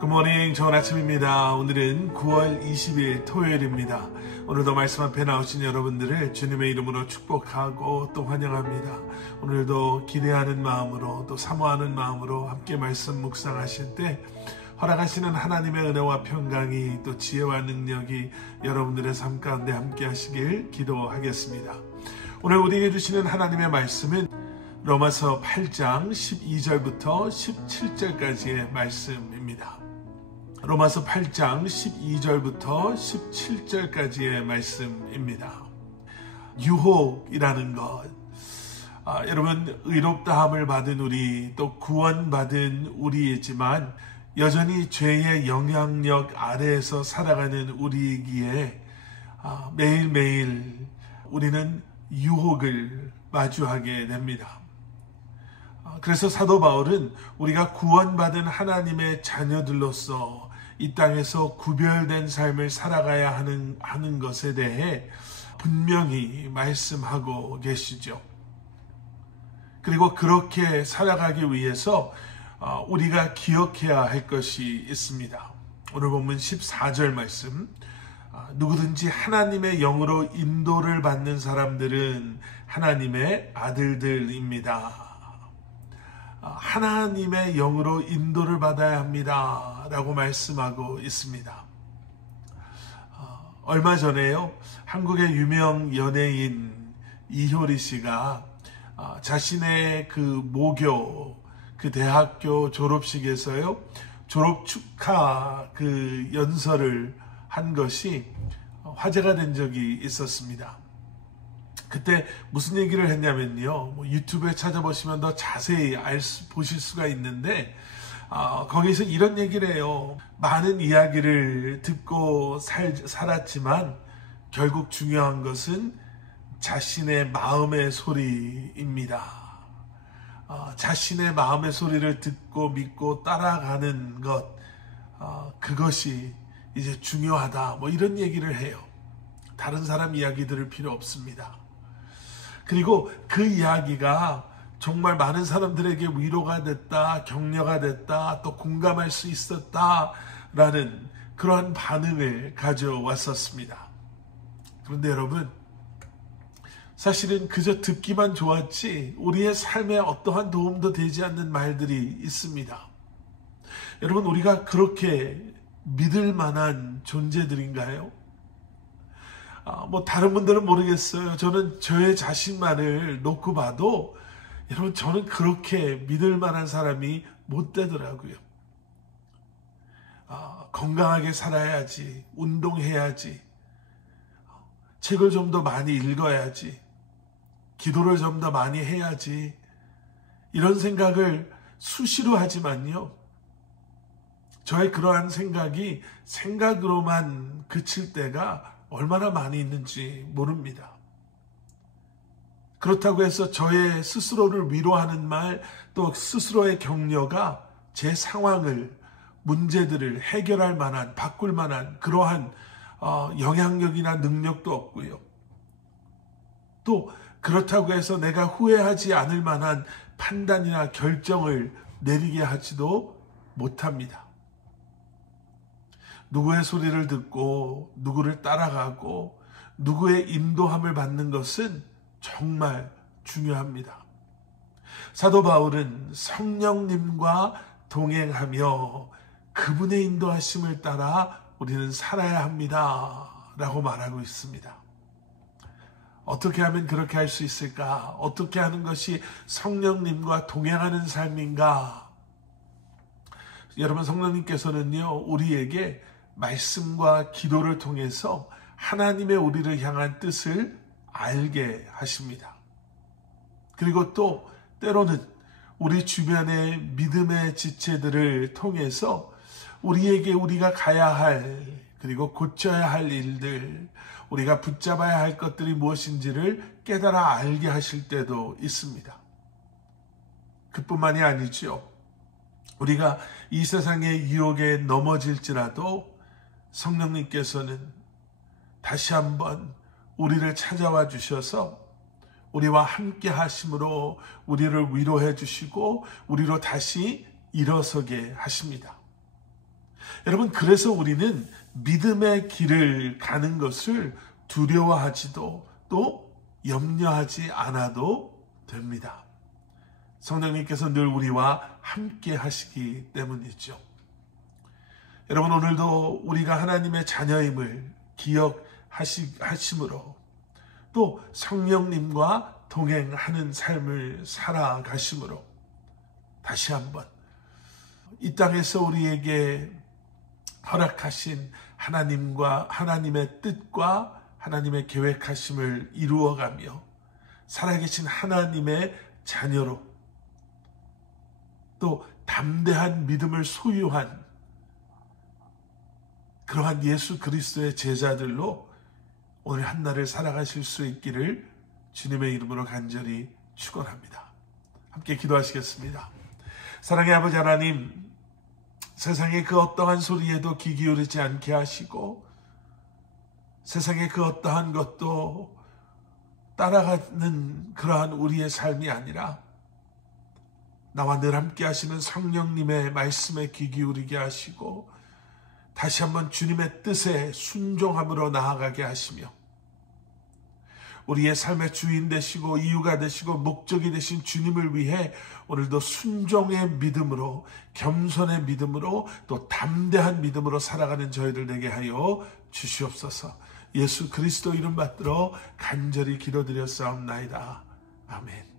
굿모닝, 좋은 아침입니다. 오늘은 9월 20일 토요일입니다. 오늘도 말씀 앞에 나오신 여러분들을 주님의 이름으로 축복하고 또 환영합니다. 오늘도 기대하는 마음으로 또 사모하는 마음으로 함께 말씀 묵상하실 때 허락하시는 하나님의 은혜와 평강이 또 지혜와 능력이 여러분들의 삶 가운데 함께 하시길 기도하겠습니다. 오늘 우리에게 주시는 하나님의 말씀은 로마서 8장 12절부터 17절까지의 말씀입니다. 로마서 8장 12절부터 17절까지의 말씀입니다. 유혹이라는 것, 여러분, 의롭다함을 받은 우리, 또 구원받은 우리이지만 여전히 죄의 영향력 아래에서 살아가는 우리이기에 매일매일 우리는 유혹을 마주하게 됩니다. 그래서 사도 바울은 우리가 구원받은 하나님의 자녀들로서 이 땅에서 구별된 삶을 살아가야 하는 것에 대해 분명히 말씀하고 계시죠. 그리고 그렇게 살아가기 위해서 우리가 기억해야 할 것이 있습니다. 오늘 본문 14절 말씀, 누구든지 하나님의 영으로 인도를 받는 사람들은 하나님의 아들들입니다. 하나님의 영으로 인도를 받아야 합니다 라고 말씀하고 있습니다. 얼마 전에요, 한국의 유명 연예인 이효리 씨가 자신의 그 모교, 그 대학교 졸업식에서요, 졸업 축하 그 연설을 한 것이 화제가 된 적이 있었습니다. 그때 무슨 얘기를 했냐면요, 유튜브에 찾아보시면 더 자세히 보실 수가 있는데, 거기서 이런 얘기를 해요. 많은 이야기를 듣고 살았지만 결국 중요한 것은 자신의 마음의 소리입니다. 자신의 마음의 소리를 듣고 믿고 따라가는 것, 그것이 이제 중요하다, 이런 얘기를 해요. 다른 사람 이야기 들을 필요 없습니다. 그리고 그 이야기가 정말 많은 사람들에게 위로가 됐다, 격려가 됐다, 또 공감할 수 있었다라는 그러한 반응을 가져왔었습니다. 그런데 여러분, 사실은 그저 듣기만 좋았지 우리의 삶에 어떠한 도움도 되지 않는 말들이 있습니다. 여러분, 우리가 그렇게 믿을 만한 존재들인가요? 다른 분들은 모르겠어요. 저는 저의 자신만을 놓고 봐도 여러분, 저는 그렇게 믿을 만한 사람이 못 되더라고요. 건강하게 살아야지, 운동해야지, 책을 좀 더 많이 읽어야지, 기도를 좀 더 많이 해야지, 이런 생각을 수시로 하지만요, 저의 그러한 생각이 생각으로만 그칠 때가 얼마나 많이 있는지 모릅니다. 그렇다고 해서 저의 스스로를 위로하는 말, 또 스스로의 격려가 제 상황을, 문제들을 해결할 만한, 바꿀 만한 그러한 영향력이나 능력도 없고요. 또 그렇다고 해서 내가 후회하지 않을 만한 판단이나 결정을 내리게 하지도 못합니다. 누구의 소리를 듣고 누구를 따라가고 누구의 인도함을 받는 것은 정말 중요합니다. 사도 바울은 성령님과 동행하며 그분의 인도하심을 따라 우리는 살아야 합니다 라고 말하고 있습니다. 어떻게 하면 그렇게 할 수 있을까? 어떻게 하는 것이 성령님과 동행하는 삶인가? 여러분, 성령님께서는요, 우리에게 말씀과 기도를 통해서 하나님의 우리를 향한 뜻을 알게 하십니다. 그리고 또 때로는 우리 주변의 믿음의 지체들을 통해서 우리에게 우리가 가야 할, 그리고 고쳐야 할 일들, 우리가 붙잡아야 할 것들이 무엇인지를 깨달아 알게 하실 때도 있습니다. 그뿐만이 아니죠. 우리가 이 세상의 유혹에 넘어질지라도 성령님께서는 다시 한번 우리를 찾아와 주셔서 우리와 함께 하심으로 우리를 위로해 주시고 우리로 다시 일어서게 하십니다. 여러분, 그래서 우리는 믿음의 길을 가는 것을 두려워하지도 또 염려하지 않아도 됩니다. 성령님께서 늘 우리와 함께 하시기 때문이죠. 여러분, 오늘도 우리가 하나님의 자녀임을 기억하심으로 또 성령님과 동행하는 삶을 살아가심으로 다시 한번 이 땅에서 우리에게 허락하신 하나님의 뜻과 하나님의 계획하심을 이루어가며 살아계신 하나님의 자녀로 또 담대한 믿음을 소유한 그러한 예수 그리스도의 제자들로 오늘 한날을 살아가실 수 있기를 주님의 이름으로 간절히 축원합니다. 함께 기도하시겠습니다. 사랑의 아버지 하나님, 세상의 그 어떠한 소리에도 귀 기울이지 않게 하시고 세상의 그 어떠한 것도 따라가는 그러한 우리의 삶이 아니라 나와 늘 함께 하시는 성령님의 말씀에 귀 기울이게 하시고 다시 한번 주님의 뜻에 순종함으로 나아가게 하시며 우리의 삶의 주인 되시고 이유가 되시고 목적이 되신 주님을 위해 오늘도 순종의 믿음으로 겸손의 믿음으로 또 담대한 믿음으로 살아가는 저희들 되게 하여 주시옵소서. 예수 그리스도 이름 받들어 간절히 기도드렸사옵나이다. 아멘.